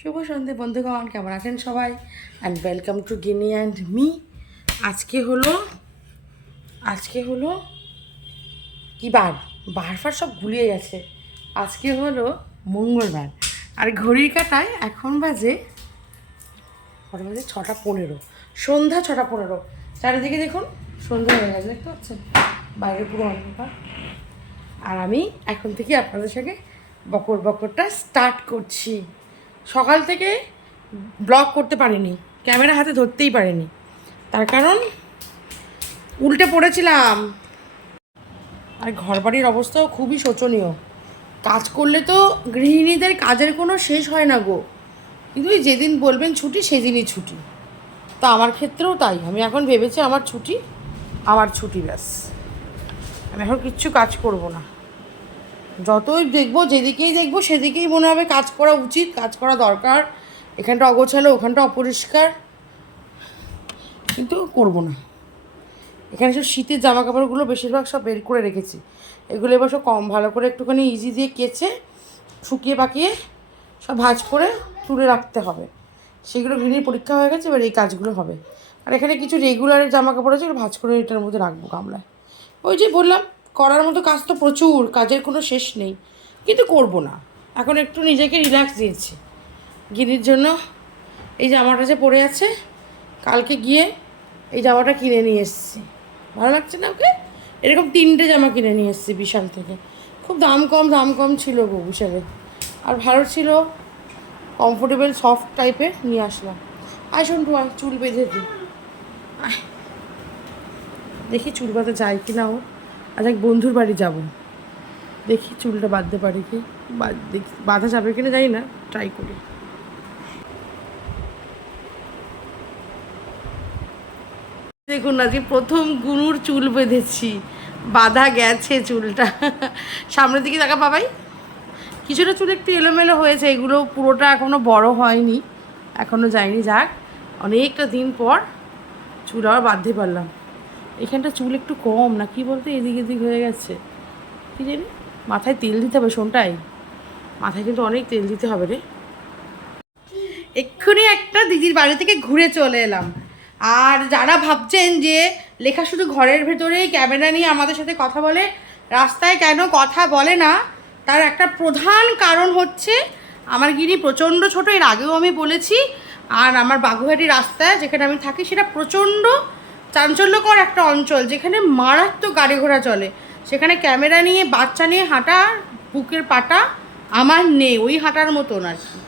শুভ সন্ধে বন্ধুগণ, কেমন আছেন সবাই? And welcome to Guinea and me. আজকে হলো কি বার? বারবার সব গুলিয়ে গেছে। আজকে হলো মঙ্গলবার, আর ঘড়ির কাঁটায় এখন বাজে 6:15, সন্ধ্যা 6:15। চারিদিকে দেখুন সন্ধ্যা হয়ে গেছে, দেখতে পাচ্ছেন? বাইরে পুরো অন্ধকার। আর আমি এখন থেকে আপনাদের সঙ্গে বকরটা স্টার্ট করছি। সকাল থেকে ব্লগ করতে পারিনি, ক্যামেরা হাতে ধরতেই পারিনি, তার কারণ উল্টে পড়েছিলাম। আর ঘরবাড়ির অবস্থাও খুবই শোচনীয়। কাজ করলে তো গৃহিণীদের কাজের কোনো শেষ হয় না গো, কিন্তু যেদিন বলবেন ছুটি সেদিনই ছুটি। তো আমার ক্ষেত্রেও তাই। আমি এখন ভেবেছি আমার ছুটি ব্যাস। আমি এখন কিচ্ছু কাজ করব না। যতই দেখবো, যেদিকেই দেখবো সেদিকেই মনে হবে কাজ করা উচিত, কাজ করা দরকার। এখানটা অগোছালো, ওখানটা অপরিষ্কার, কিন্তু করবো না। এখানে সব শীতের জামা কাপড়গুলো বেশিরভাগ সব বের করে রেখেছি। এগুলো এবার সব ভালো করে একটুখানি ইজি দিয়ে কেচে শুকিয়ে পাকিয়ে সব ভাঁজ করে তুলে রাখতে হবে। সেগুলো গৃহিণীর পরীক্ষা হয়ে গেছে, এবার এই কাজগুলো হবে। আর এখানে কিছু রেগুলারের জামা কাপড় আছে, ভাঁজ করে এটার মধ্যে রাখবো গামলায়। ওই যে বললাম, করার মতো কাজ তো প্রচুর, কাজের কোনো শেষ নেই, কিন্তু করব না। এখন একটু নিজেকে রিল্যাক্স দিয়েছি। গিনির জন্য এই জামাটা যে পরে আছে, কালকে গিয়ে এই জামাটা কিনে নিয়ে এসেছি। ভালো লাগছে না ওকে? এরকম 3টে জামা কিনে নিয়ে এসেছি বিশাল থেকে। খুব দাম কম ছিল গো বিশালে, আর ভালো ছিল, কমফোর্টেবল সফট টাইপের নিয়ে আসলাম। সন্টু চুল বেঁধে দিই। দেখি চুল বাঁধা যায় কি না ও। আজ এক বন্ধুর বাড়ি যাব, দেখি চুলটা বাঁধতে পারি কি, বাঁধা যাবে কিনা জানি না, ট্রাই করি। দেখুন আজকে প্রথম গুরুর চুল বেঁধেছি, বাঁধা গেছে চুলটা। সামনের দিকে দেখা পাবাই, কিছুটা চুল একটু এলোমেলো হয়েছে, এগুলো পুরোটা এখনও বড় হয়নি, এখনও যায়নি। যাক, অনেকটা দিন পর চুল আবার বাঁধতে পারলাম। এখানটা চুল একটু কম না কি বলতে, এদিক এদিক হয়ে গেছে, কী জানি। মাথায় তেল দিতে হবে শোনটাই, মাথায় কিন্তু অনেক তেল দিতে হবে রে। এক্ষুনি একটা দিদির বাড়ি থেকে ঘুরে চলে এলাম। আর যারা ভাবছেন যে লেখা শুধু ঘরের ভেতরেই ক্যামেরা নিয়ে আমাদের সাথে কথা বলে, রাস্তায় কেন কথা বলে না, তার একটা প্রধান কারণ হচ্ছে আমার গিনি প্রচণ্ড ছোট। এর আগেও আমি বলেছি। আর আমার বাগুহাটি রাস্তায় যেখানে আমি থাকি, সেটা প্রচণ্ড চাঞ্চল্যকর একটা অঞ্চল, যেখানে মারাত্মক গাড়ি ঘোড়া চলে। সেখানে ক্যামেরা নিয়ে বাচ্চা নিয়ে হাঁটা, বুকের পাটা আমার নেই ওই হাঁটার মতন আর কি।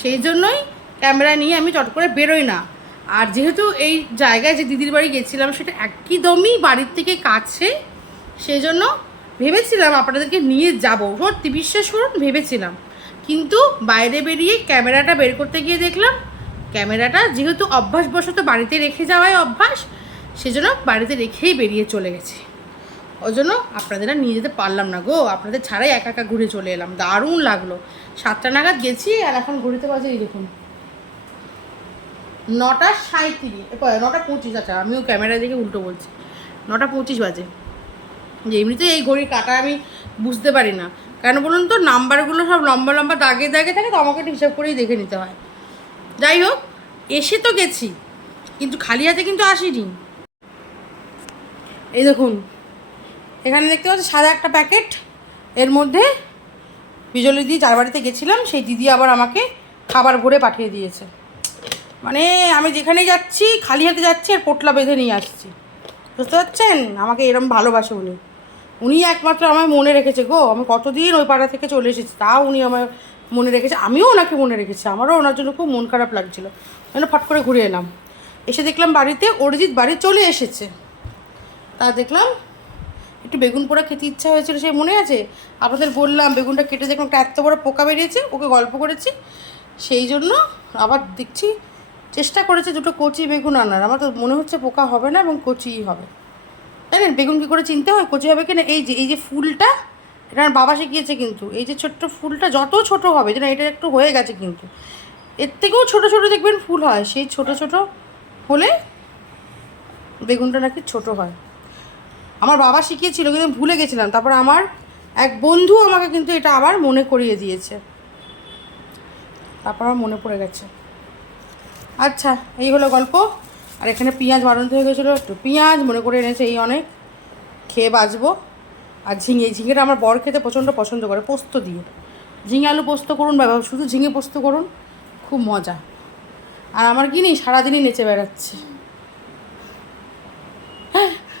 সেই জন্যই ক্যামেরা নিয়ে আমি চট করে বেরোই না। আর যেহেতু এই জায়গায় যে দিদির বাড়ি গেছিলাম সেটা একদমই বাড়ির থেকে কাছে, সেই জন্য ভেবেছিলাম আপনাদেরকে নিয়ে যাব, সত্যি বিশ্বাস করুন ভেবেছিলাম। কিন্তু বাইরে বেরিয়ে ক্যামেরাটা বের করতে গিয়ে দেখলাম, ক্যামেরাটা যেহেতু অভ্যাসবশত বাড়িতে রেখে যাওয়াই অভ্যাস, সেজন্য বাড়িতে রেখেই বেরিয়ে চলে গেছে। ওই জন্য আপনাদের আর নিয়ে যেতে পারলাম না গো, আপনাদের ছাড়াই একা একা ঘুরে চলে এলাম। দারুণ লাগলো। 7টা নাগাদ গেছি, আর এখন ঘুরতে বাজে এই দেখুন 9:37, 9:25। আচ্ছা, আমিও ক্যামেরা দেখে উল্টো বলছি, 9:25 বাজে। যে এমনিতেই এই ঘড়ির কাটা আমি বুঝতে পারি না কেন বলুন তো, নাম্বারগুলো সব লম্বা লম্বা দাগে দাগে থাকে, তো আমাকে হিসাব করেই দেখে নিতে হয়। যাই হোক, এসে তো গেছি, কিন্তু খালি হাতে কিন্তু আসিনি। এই দেখুন, এখানে দেখতে পাচ্ছি সাদা একটা প্যাকেট, এর মধ্যে বিজলি দিয়ে যার বাড়িতে গেছিলাম সেই দিদি আবার আমাকে খাবার ভরে পাঠিয়ে দিয়েছে। মানে আমি যেখানেই যাচ্ছি খালি হাতে যাচ্ছি আর পোটলা বেঁধে নিয়ে আসছি, বুঝতে পারছেন? আমাকে এরম ভালোবাসে উনি। উনি একমাত্র আমায় মনে রেখেছে গো। আমি কতদিন ওই পাড়া থেকে চলে এসেছি, তাও উনি আমায় মনে রেখেছে, আমিও ওনাকে মনে রেখেছি। আমারও ওনার জন্য খুব মন খারাপ লাগছিলো, মানে ফট করে ঘুরে এলাম। এসে দেখলাম বাড়িতে অরিজিৎ বাড়ি চলে এসেছে। তা দেখলাম একটু বেগুন পোড়া খেতে ইচ্ছা হয়েছিল, সেই মনে আছে আপনাদের বললাম, বেগুনটা কেটে দেখলাম একটা এত বড় পোকা বেরিয়েছে, ওকে গল্প করেছি। সেই জন্য আবার দেখছি চেষ্টা করেছে দুটো কচি বেগুন আনার। আমার তো মনে হচ্ছে পোকা হবে না এবং কচিই হবে। তাই না? বেগুন কী করে চিনতে হয় কচি হবে কিনা? এই যে ফুলটা, এটা আমার বাবা শিখিয়েছে। কিন্তু এই যে ছোট্ট ফুলটা যত ছোট হবে, যেন এটা একটু হয়ে গেছে, কিন্তু এর থেকেও ছোট ছোট দেখবেন ফুল হয়, সেই ছোট ছোট হলে বেগুনটা নাকি ছোট হয়। আমার বাবা শিখিয়েছিল, কিন্তু ভুলে গেছিলাম। তারপর আমার এক বন্ধু আমাকে কিন্তু এটা আবার মনে করিয়ে দিয়েছে। তারপর আমার মনে পড়ে গেছে। আচ্ছা, এই হলো গল্প। আর এখানে পেঁয়াজ বাড়ন্ত হয়ে গেছিলো, একটু পেঁয়াজ মনে করে এনেছে, এই অনেক খেয়ে বাঁচবো। আর ঝিঙেটা আমার বর খেতে প্রচণ্ড পছন্দ করে পোস্ত দিয়ে। ঝিঙে আলু পোস্ত করুন বা শুধু ঝিঙে পোস্ত করুন, খুব মজা। আর আমার কি নেই, সারাদিনই নেচে বেড়াচ্ছে,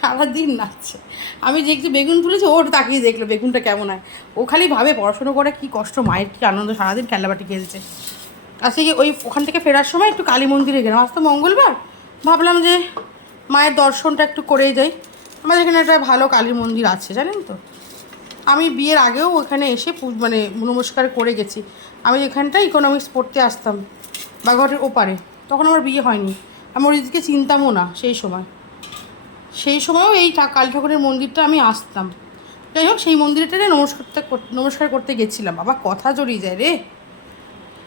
সারাদিন নাচছে। আমি দেখছি বেগুন তুলেছি, ওর তাকিয়ে দেখলো বেগুনটা কেমন হয়। ও খালি ভাবে পড়াশুনো করে কী কষ্ট, মায়ের কী আনন্দ, সারাদিন খেলাবাটি খেলছে। আজকে ওই ওখান থেকে ফেরার সময় একটু কালী মন্দিরে গেলাম, আজ তো মঙ্গলবার, ভাবলাম যে মায়ের দর্শনটা একটু করেই যাই। আমাদের এখানে একটা ভালো কালীর মন্দির আছে, জানেন তো। আমি বিয়ের আগেও ওখানে এসে মানে নমস্কার করে গেছি। আমি এখানটা ইকোনমিক্স পড়তে আসতাম বাঘাটের ওপারে, তখন আমার বিয়ে হয়নি, আমি ওদিকে চিনতামও না সেই সময়ও এই কালী ঠাকুরের মন্দিরটা আমি আসতাম। যাই হোক, সেই মন্দিরটাতে নমস্কার করতে গেছিলাম, আবার কথা জড়িয়ে যায় রে।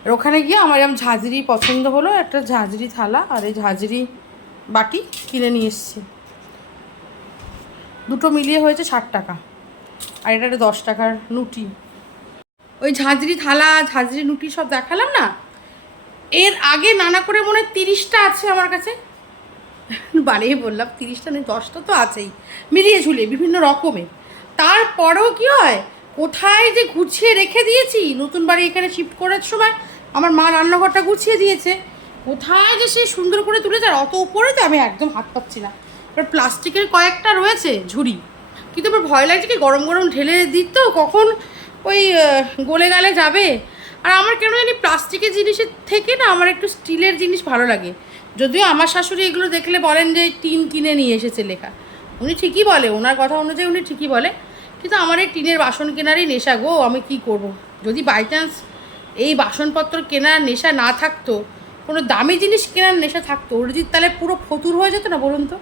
আর ওখানে গিয়ে আমার এরকম ঝাঁঝরি পছন্দ হলো, একটা ঝাঁঝরি থালা আর এই ঝাঁঝরি বাটি কিনে নিয়ে এসেছি। দুটো মিলিয়ে হয়েছে 60 টাকা, আর এটা একটা 10 টাকার নুটি। ওই ঝাঁঝরি থালা, ঝাঁঝরি নুটি সব দেখালাম না, এর আগে নানা করে মনে হয় 30টা আছে আমার কাছে। বাড়িয়ে বললাম 30টা নেই, 10টা তো আছেই, মিলিয়ে ঝুলিয়ে বিভিন্ন রকমের। তারপরেও কি হয়, কোথায় যে গুছিয়ে রেখে দিয়েছি। নতুন বাড়ি এখানে শিফট করার সময় আমার মা রান্নাঘরটা গুছিয়ে দিয়েছে, কোথায় যে সে সুন্দর করে তুলেছে, আর অত উপরে তো আমি একদম হাত পাচ্ছি না। এবার প্লাস্টিকের কয়েকটা রয়েছে ঝুড়ি, কিন্তু আমার ভয় লাগছে কি গরম গরম ঢেলে দিত কখন ওই গলে গেলে যাবে। আর আমার কেন জানি প্লাস্টিকের জিনিসের থেকে না আমার একটু স্টিলের জিনিস ভালো লাগে। যদিও আমার শাশুড়ি এগুলো দেখলে বলেন যে টিন কিনে নিয়ে এসেছে লেখা, উনি ঠিকই বলে, ওনার কথা অনুযায়ী উনি ঠিকই বলে, কিন্তু আমার এই টিনের বাসন কেনারই নেশা গো। আমি কি করব, যদি বাই চান্স এই বাসনপত্র কেনার নেশা না থাকতো, কোনো দামি জিনিস কেনার নেশা থাকতো, অরিজিৎ তাহলে পুরো ফতুর হয়ে যেত না বলুন তো।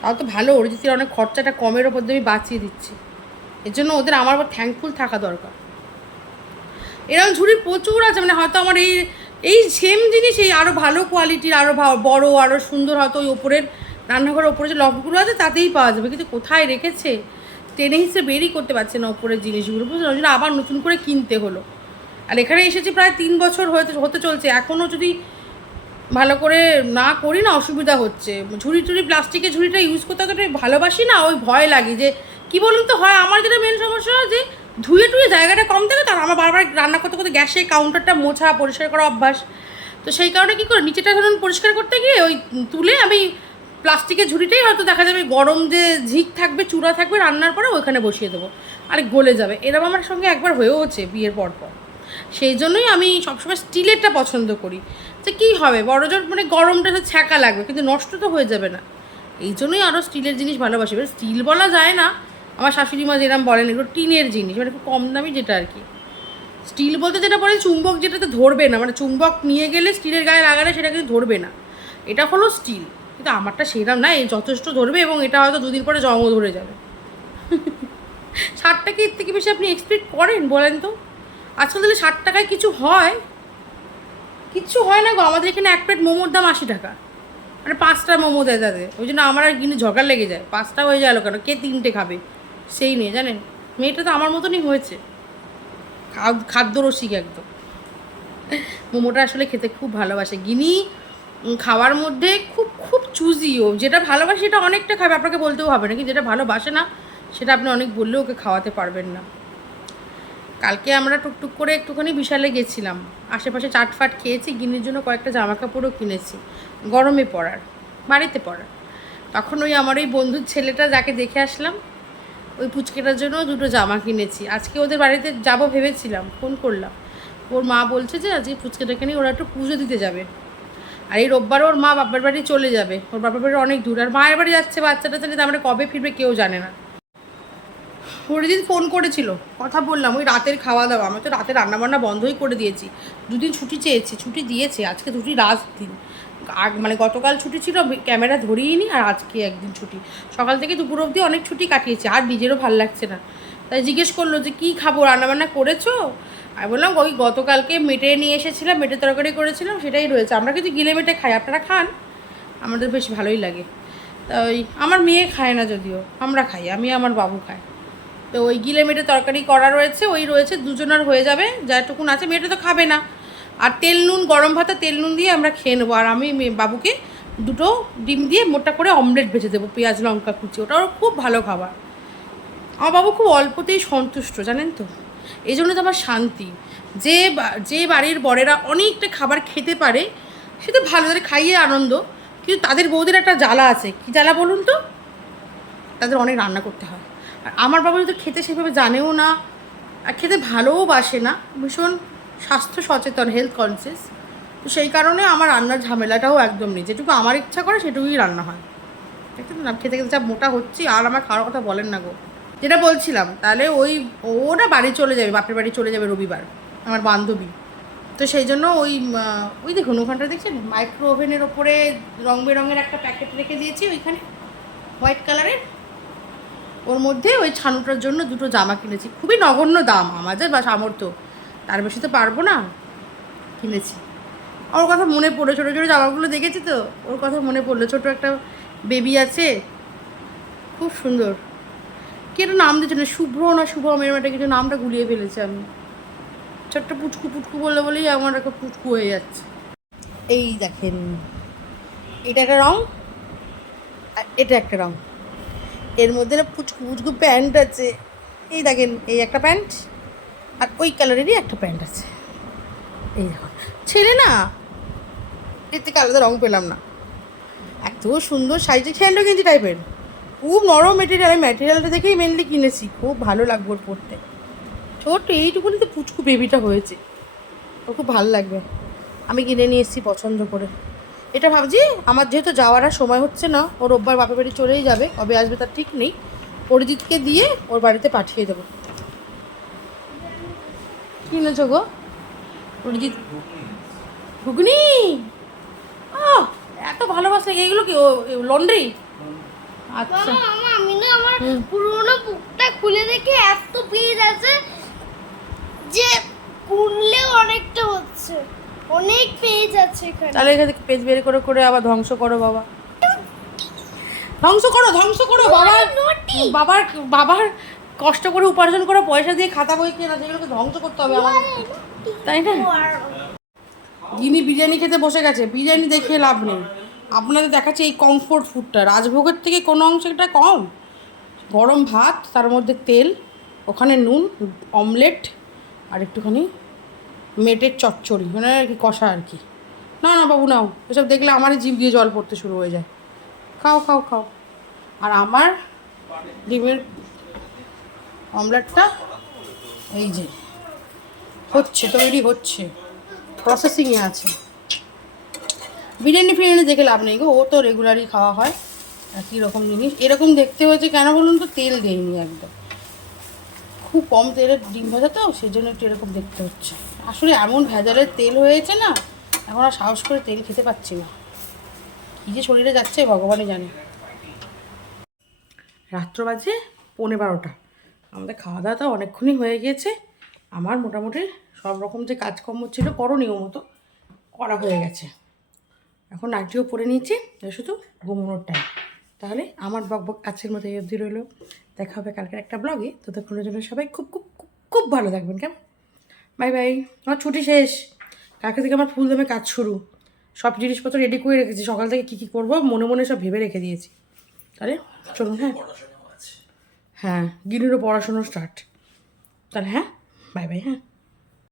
তাও তো ভালো, অরিজিতের অনেক খরচাটা কমের ওপর দিয়ে আমি বাঁচিয়ে দিচ্ছি, এর জন্য ওদের আমার উপর থ্যাঙ্কফুল থাকা দরকার। এরকম ঝুড়ি প্রচুর আছে, মানে হয়তো আমার এই সেম জিনিস এই আরও ভালো কোয়ালিটির, আরও বড়ো, আরও সুন্দর, হয়তো ওই ওপরের রান্নাঘরের ওপরে যে লকগুলো আছে তাতেই পাওয়া যাবে, কিন্তু কোথায় রেখেছে টেনে হিসেবে বেরই করতে পারছে না ওপরের জিনিসগুলো, বুঝলেন, ওই জন্য আবার নতুন করে কিনতে হলো। আর এখানে এসেছি প্রায় 3 বছর হতে চলছে, এখনও যদি ভালো করে না করি না অসুবিধা হচ্ছে। ঝুড়ি প্লাস্টিকের ঝুড়িটা ইউজ করতে অতটা ভালোবাসি না, ওই ভয় লাগে যে কী বলুন তো, হয় আমার যেটা মেন সমস্যা যে ধুয়ে জায়গাটা কম থাকে, তার আমার বারবার রান্না করতে করতে গ্যাসের কাউন্টারটা মোছা পরিষ্কার করা অভ্যাস, তো সেই কারণে কী করে নিচেটা ধরুন পরিষ্কার করতে গিয়ে ওই তুলে আমি প্লাস্টিকের ঝুড়িটাই হয়তো দেখা যাবে গরম যে ঝিক থাকবে, চূড়া থাকবে, রান্নার পরে ওইখানে বসিয়ে দেবো, আর গলে যাবে। এরকম আমার সঙ্গে একবার হয়েওছে বিয়ের পর। সেই জন্যই আমি সবসময় স্টিলেরটা পছন্দ করি, যে কী হবে বড় জোর মানে গরমটা তো ছ্যাঁকা লাগবে, কিন্তু নষ্ট তো হয়ে যাবে না, এই জন্যই আরও স্টিলের জিনিস ভালোবাসি। এবার স্টিল বলা যায় না, আমার শাশুড়ি মা যেরকম বলেন এগুলো টিনের জিনিস, মানে খুব কম দামি যেটা আর কি। স্টিল বলতে যেটা বলে চুম্বক, যেটাতে ধরবে না, মানে চুম্বক নিয়ে গেলে স্টিলের গায়ে লাগালে সেটা কিন্তু ধরবে না, এটা হলো স্টিল, কিন্তু আমারটা সেরকম না, এই যথেষ্ট ধরবে, এবং এটা হয়তো 2 দিন পরে জংও ধরে যাবে। 60 টাকা এর থেকে বেশি আপনি এক্সপেক্ট করেন বলেন তো? আজকাল তাহলে 60 টাকায় কিছু হয়? কিচ্ছু হয় না গো। আমাদের এখানে এক প্লেট মোমোর দাম 80 টাকা, মানে 5টা মোমো দেয় তাদের, ওই জন্য আমার আর কিনে ঝগড়া লেগে যায়, 5টা হয়ে গেল কেন, কে 3টে খাবে সেই নিয়ে, জানেন। মেয়েটা তো আমার মতনই হয়েছে, খাদ্যরসিক একদম। মোমোটা আসলে খেতে খুব ভালোবাসে গিনি, খাওয়ার মধ্যে খুব খুব চুজিও, যেটা ভালোবাসে সেটা অনেকটা খাবে, আপনাকে বলতেও হবে না, কিন্তু যেটা ভালোবাসে না সেটা আপনি অনেক বললেও ওকে খাওয়াতে পারবেন না। কালকে আমরা টুকটুক করে একটুখানি বিশালে গেছিলাম, আশেপাশে চাটফাট খেয়েছি, গিনির জন্য কয়েকটা জামা কাপড়ও কিনেছি গরমে পরার, বাড়িতে পরার। তখন ওই আমার ওই বন্ধুর ছেলেটা যাকে দেখে আসলাম, ওই পুচকেটার জন্য 2টো জামা কিনেছি। আজকে ওদের বাড়িতে যাব ভেবেছিলাম, ফোন করলাম, ওর মা বলছে যে আজকে পুচকেটাকে নিয়ে ওরা একটু পুজো দিতে যাবে, আর এই রোববার ওর মা বাবার বাড়ি চলে যাবে, ওর বাবার বাড়ি অনেক দূর, আর মায়ের বাড়ি যাচ্ছে বাচ্চাটা, তাহলে আমরা কবে ফিরবে কেউ জানে না। অরিজিৎ ফোন করেছিল, কথা বললাম, ওই রাতের খাওয়া দাওয়া, আমি তো রাতে রান্নাবান্না বন্ধই করে দিয়েছি, 2 দিন ছুটি চেয়েছি, ছুটি দিয়েছে, আজকে ছুটি লাস্ট দিন, মানে গতকাল ছুটি ছিল, ক্যামেরা ধরিয়ে নি, আর আজকে একদিন ছুটি, সকাল থেকে দুপুর অবধি অনেক ছুটি কাটিয়েছি, আর নিজেরও ভালো লাগছে না। তাই জিজ্ঞেস করলো যে কী খাবো, রান্নাবান্না করেছো? আমি বললাম ওই গতকালকে মেটে নিয়ে এসেছিলাম, মেটে তরকারি করেছিলাম, সেটাই রয়েছে, আমরা কিন্তু গিলে মেটে খাই, আপনারা খান? আমাদের বেশ ভালোই লাগে। তা ওই আমার মেয়ে খায় না, যদিও আমরা খাই, আমি আমার বাবু খায়, তো ওই গিলে মেটে তরকারি করা রয়েছে, ওই রয়েছে, দুজনের হয়ে যাবে, যাটুকুন আছে। মেয়েটা তো খাবে না। আর তেল নুন, গরম ভাতে তেল নুন দিয়ে আমরা খেয়ে নেবো। আর আমি বাবুকে দুটো ডিম দিয়ে মোটা করে অমলেট ভেজে দেবো, পেঁয়াজ লঙ্কা কুচি। ওটাও খুব ভালো খাবার। আমার বাবু খুব অল্পতেই সন্তুষ্ট, জানেন তো। এই জন্য তো আমার শান্তি। যে বাড়ির বড়েরা অনেকটা খাবার খেতে পারে, সে তো ভালো, তাদের খাইয়ে আনন্দ। কিন্তু তাদের বউদের একটা জ্বালা আছে। কী জ্বালা বলুন তো? তাদের অনেক রান্না করতে হয়। আর আমার বাবা তো খেতে সেভাবে জানেও না, আর খেতে ভালোও বাসে না, ভীষণ স্বাস্থ্য সচেতন, হেলথ কনসিয়াস। তো সেই কারণে আমার রান্নার ঝামেলাটাও একদম নেই। যেটুকু আমার ইচ্ছা করে সেটুকুই রান্না হয়। দেখতে না, খেতে খেতে যা মোটা হচ্ছি। আর আমার খাওয়ার কথা বলেন না গো। যেটা বলছিলাম, তাহলে ওরা বাড়ি চলে যাবে, বাপের বাড়ি চলে যাবে রবিবার, আমার বান্ধবী। তো সেই জন্য ওই দেখুন ওখানটা দেখছেন, মাইক্রো ওভেনের ওপরে রং বেরঙের একটা প্যাকেট রেখে দিয়েছি ওইখানে, হোয়াইট কালারের। ওর মধ্যে ওই ছানুটার জন্য দুটো জামা কিনেছি, খুবই নগণ্য দাম, আমাদের বা সামর্থ্য, তার বেশি তো পারবো না, কিনেছি। ওর কথা মনে পড়লো, ছোটো ছোটো জামাগুলো দেখেছি তো, ওর কথা মনে পড়লো। ছোটো একটা বেবি আছে, খুব সুন্দর। কি একটা নাম দিয়েছিল, শুভ্র না শুভম, এরকম একটা কিছু, নামটা গুলিয়ে ফেলেছি আমি। ছোট্ট পুচকু পুচকু বললে বলেই আমার একটা পুচকু হয়ে যাচ্ছে। এই দেখেন, এটা একটা রং আর এটা একটা রং, এর মধ্যে না পুচকু পুচকু প্যান্ট আছে। এই দেখেন, এই একটা প্যান্ট আর ওই কালারেরই একটা প্যান্ট আছে। এই দেখুন, ছেলে না, এর থেকে আলাদা রং পেলাম না। এত সুন্দর সাইজে, খেয়াল গেঞ্জি টাইপের, খুব নরম মেটেরিয়াল। আমি ম্যাটেরিয়ালটা দেখেই মেনলি কিনেছি, খুব ভালো লাগবে ওর পরতে। ছোট্ট এইটুকুনি তো পুচকু বেবিটা হয়েছে, ওর খুব ভালো লাগবে। আমি কিনে নিয়ে এসেছি পছন্দ করে। এটা ভাবছি, আমার যেহেতু যাওয়ার আর সময় হচ্ছে না, ওর রোববার বাপের বাড়ি চলেই যাবে, কবে আসবে তার ঠিক নেই, অরিজিৎকে দিয়ে ওর বাড়িতে পাঠিয়ে দেবো। কিনেছো গো অরিজিৎ? ঘুগনি? আহ, এত ভালোবাসে এইগুলো। কি লন্ড্রি? আচ্ছা। আমি না আমার পুরোনো বুকটা খুলে দেখে এত পেজ আছে যে খুললেও অনেকটা হচ্ছে, অনেক পেজ আছে এখানে। তাহলে এখানে পেজ বের করে করে আবার ধ্বংস করো বাবা, ধ্বংস করো ধ্বংস করো। বাবার বাবার কষ্ট করে উপার্জন করা পয়সা দিয়ে খাতা বই কেনা, সেগুলোকে ধ্বংস করতে হবে আমার, তাই না? গিনি বিরিয়ানি খেতে বসে গেছে। বিরিয়ানি দেখে লাভ নেই, আপনাদের দেখাচ্ছে এই কমফোর্ট ফুডটা, রাজভোগের থেকে কোনো অংশটা কম। গরম ভাত, তার মধ্যে তেল, ওখানে নুন, অমলেট, আর একটুখানি মেটের চচ্চড়ি, মানে আর কি কষা আর কি। না না বাবু নাও, এসব দেখলে আমারই জিভ দিয়ে জল পড়তে শুরু হয়ে যায়। খাও খাও খাও। আর আমার ডিমের অমলেটটা এই যে হচ্ছে, তৈরি হচ্ছে, প্রসেসিংয়ে আছে। বিরিয়ানি ফিরিয়ানি দেখে লাভ নেই গো, ও তো রেগুলারই খাওয়া হয়। একই রকম জিনিস, এরকম দেখতে হয়েছে কেন বলুন তো? তেল দেয়নি একদম, খুব কম তেলের ডিম ভাজা, তো সেই জন্য একটু এরকম দেখতে হচ্ছে। আসলে এমন ভেজালের তেল হয়েছে না, এখন আর সাহস করে তেল খেতে পাচ্ছি না। কী যে শরীরে যাচ্ছে ভগবানই জানে। রাত্র বাজে 11:30। আমাদের খাওয়া দাওয়া তো অনেকক্ষণই হয়ে গিয়েছে। আমার মোটামুটি সব রকম যে কাজকর্ম ছিল করণীয় মতো করা হয়ে গেছে। এখন নাইটিও পরে নিয়েছি, শুধু ঘুমানোর টাইম। তাহলে আমার বকবক আজকের মতো এই অবধি রইলো। দেখা হবে কালকের একটা ব্লগে। ততক্ষণের জন্য সবাই খুব খুব খুব খুব ভালো থাকবেন, কেমন? Bye bye. আমার ছুটি শেষ, কালকে থেকে আমার ফুল দামে কাজ শুরু। সব জিনিসপত্র রেডি করে রেখেছি, সকাল থেকে কী কী করবো মনে মনে সব ভেবে রেখে দিয়েছি। তাহলে চলুন, হ্যাঁ হ্যাঁ, গিনুরও পড়াশুনো স্টার্ট। তাহলে হ্যাঁ, বাই বাই, হ্যাঁ।